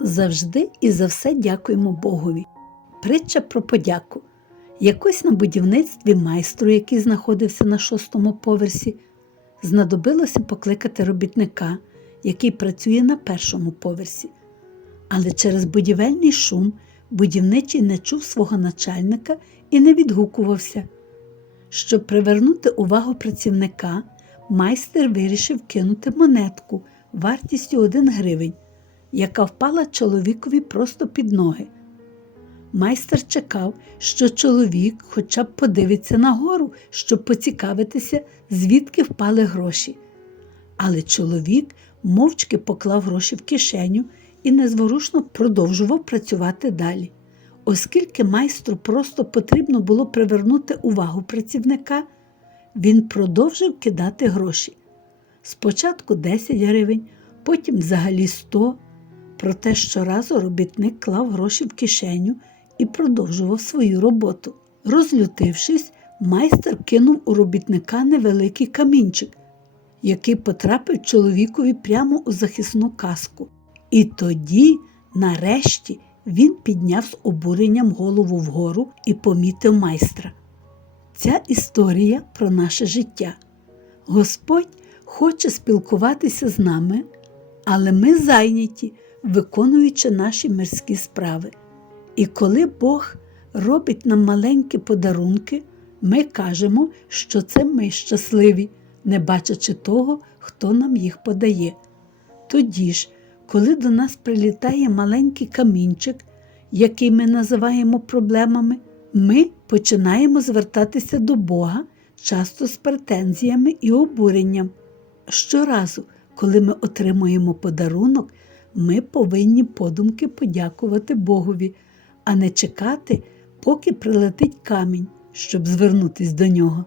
Завжди і за все дякуємо Богові. Притча про подяку. Якось на будівництві майстру, який знаходився на шостому поверсі, знадобилося покликати робітника, який працює на першому поверсі. Але через будівельний шум будівничий не чув свого начальника і не відгукувався. Щоб привернути увагу працівника, майстер вирішив кинути монетку вартістю 1 гривень, яка впала чоловікові просто під ноги. Майстер чекав, що чоловік хоча б подивиться нагору, щоб поцікавитися, звідки впали гроші. Але чоловік мовчки поклав гроші в кишеню і незворушно продовжував працювати далі. Оскільки майстру просто потрібно було привернути увагу працівника, він продовжив кидати гроші. Спочатку 10 гривень, потім взагалі 100. Проте щоразу робітник клав гроші в кишеню і продовжував свою роботу. Розлютившись, майстер кинув у робітника невеликий камінчик, який потрапив чоловікові прямо у захисну каску. І тоді, нарешті, він підняв з обуренням голову вгору і помітив майстра. Ця історія про наше життя. Господь хоче спілкуватися з нами, але ми зайняті, виконуючи наші мирські справи. І коли Бог робить нам маленькі подарунки, ми кажемо, що це ми щасливі, не бачачи того, хто нам їх подає. Тоді ж, коли до нас прилітає маленький камінчик, який ми називаємо проблемами, ми починаємо звертатися до Бога часто з претензіями і обуренням. Щоразу, коли ми отримуємо подарунок, ми повинні подумки подякувати Богові, а не чекати, поки прилетить камінь, щоб звернутися до нього.